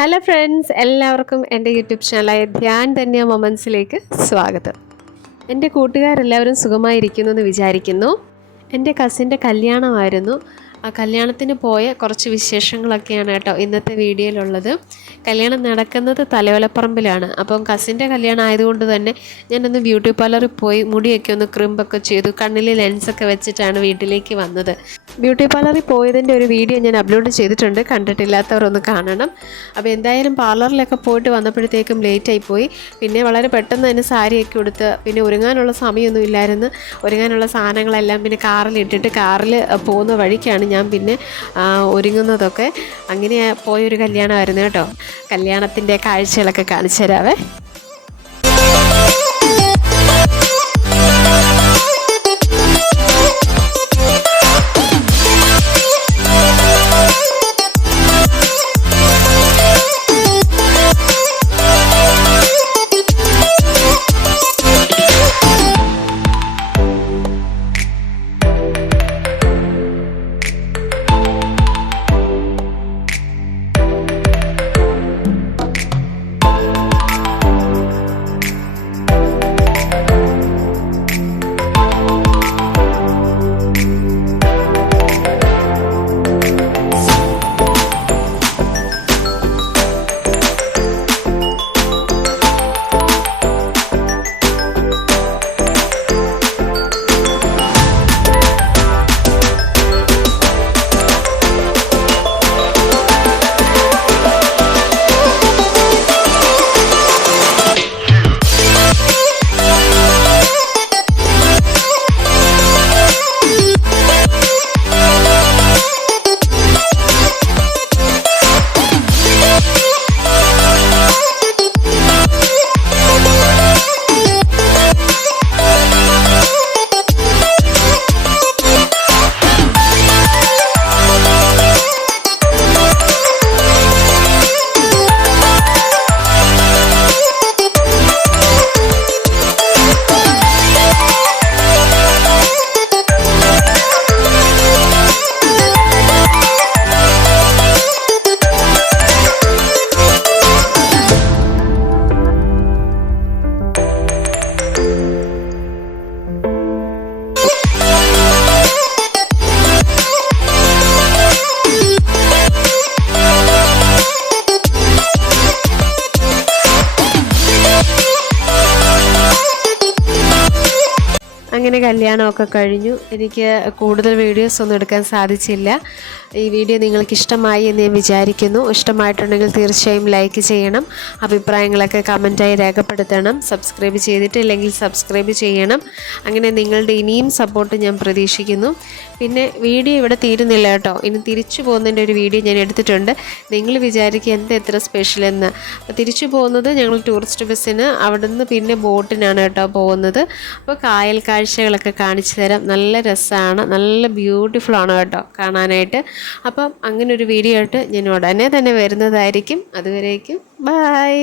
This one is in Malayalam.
ഹലോ ഫ്രണ്ട്സ്, എല്ലാവർക്കും എൻ്റെ യൂട്യൂബ് ചാനലായ ധ്യാൻ ധന്യ മൊമെൻറ്റ്സിലേക്ക് സ്വാഗതം. എൻ്റെ കൂട്ടുകാരെല്ലാവരും സുഖമായിരിക്കുന്നു എന്ന് വിചാരിക്കുന്നു. എൻ്റെ കസിൻ്റെ കല്യാണമായിരുന്നു. ആ കല്യാണത്തിന് പോയ കുറച്ച് വിശേഷങ്ങളൊക്കെയാണ് കേട്ടോ ഇന്നത്തെ വീഡിയോയിലുള്ളത്. കല്യാണം നടക്കുന്നത് തലയോലപ്പറമ്പിലാണ്. അപ്പം കസിൻ്റെ കല്യാണം ആയതുകൊണ്ട് തന്നെ ഞാനൊന്ന് ബ്യൂട്ടി പാർലറിൽ പോയി മുടിയൊക്കെ ഒന്ന് ക്രിമ്പൊക്കെ ചെയ്തു. കണ്ണിൽ ലെൻസൊക്കെ വെച്ചിട്ടാണ് വീട്ടിലേക്ക് വന്നത്. ബ്യൂട്ടി പാർലറിൽ പോയതിൻ്റെ ഒരു വീഡിയോ ഞാൻ അപ്ലോഡ് ചെയ്തിട്ടുണ്ട്, കണ്ടിട്ടില്ലാത്തവർ ഒന്ന് കാണണം. അപ്പോൾ എന്തായാലും പാർലറിലൊക്കെ പോയിട്ട് വന്നപ്പോഴത്തേക്കും ലേറ്റായി പോയി. പിന്നെ വളരെ പെട്ടെന്ന് തന്നെ സാരിയൊക്കെ ഉടുത്ത് പിന്നെ ഒരുങ്ങാനുള്ള സമയമൊന്നും ഇല്ലായിരുന്നു. ഒരുങ്ങാനുള്ള സാധനങ്ങളെല്ലാം പിന്നെ കാറിലിട്ടിട്ട് കാറിൽ പോകുന്ന വഴിക്കാണ് ഞാൻ പിന്നെ ഒരുങ്ങുന്നതൊക്കെ. അങ്ങനെ പോയൊരു കല്യാണമായിരുന്നു കേട്ടോ. കല്യാണത്തിൻ്റെ കാഴ്ചകളൊക്കെ കാണിച്ചു തരാവേ. അങ്ങനെ കല്യാണമൊക്കെ കഴിഞ്ഞു. എനിക്ക് കൂടുതൽ വീഡിയോസ് ഒന്നും എടുക്കാൻ സാധിച്ചില്ല. ഈ വീഡിയോ നിങ്ങൾക്ക് ഇഷ്ടമായി എന്ന് ഞാൻ വിചാരിക്കുന്നു. ഇഷ്ടമായിട്ടുണ്ടെങ്കിൽ തീർച്ചയായും ലൈക്ക് ചെയ്യണം, അഭിപ്രായങ്ങളൊക്കെ കമൻറ്റായി രേഖപ്പെടുത്തണം. സബ്സ്ക്രൈബ് ചെയ്തിട്ടില്ലെങ്കിൽ സബ്സ്ക്രൈബ് ചെയ്യണം. അങ്ങനെ നിങ്ങളുടെ ഇനിയും സപ്പോർട്ട് ഞാൻ പ്രതീക്ഷിക്കുന്നു. പിന്നെ വീഡിയോ ഇവിടെ തീരുന്നില്ല കേട്ടോ. ഇനി തിരിച്ചു പോകുന്നതിൻ്റെ ഒരു വീഡിയോ ഞാൻ എടുത്തിട്ടുണ്ട്. നിങ്ങൾ വിചാരിക്കുക എന്താ എത്ര സ്പെഷ്യലെന്ന്. തിരിച്ചു പോകുന്നത് ഞങ്ങൾ ടൂറിസ്റ്റ് ബസ്സിന്, അവിടുന്ന് പിന്നെ ബോട്ടിനാണ് കേട്ടോ പോകുന്നത്. അപ്പോൾ കായൽ കാഴ്ചകളൊക്കെ കാണിച്ചു തരാം. നല്ല രസമാണ്, നല്ല ബ്യൂട്ടിഫുള്ളാണ് കേട്ടോ കാണാനായിട്ട്. അപ്പം അങ്ങനെ ഒരു വീഡിയോ ആയിട്ട് ഞാൻ ഉടനെ തന്നെ വരുന്നതായിരിക്കും. അതുവരേക്കും ബൈ.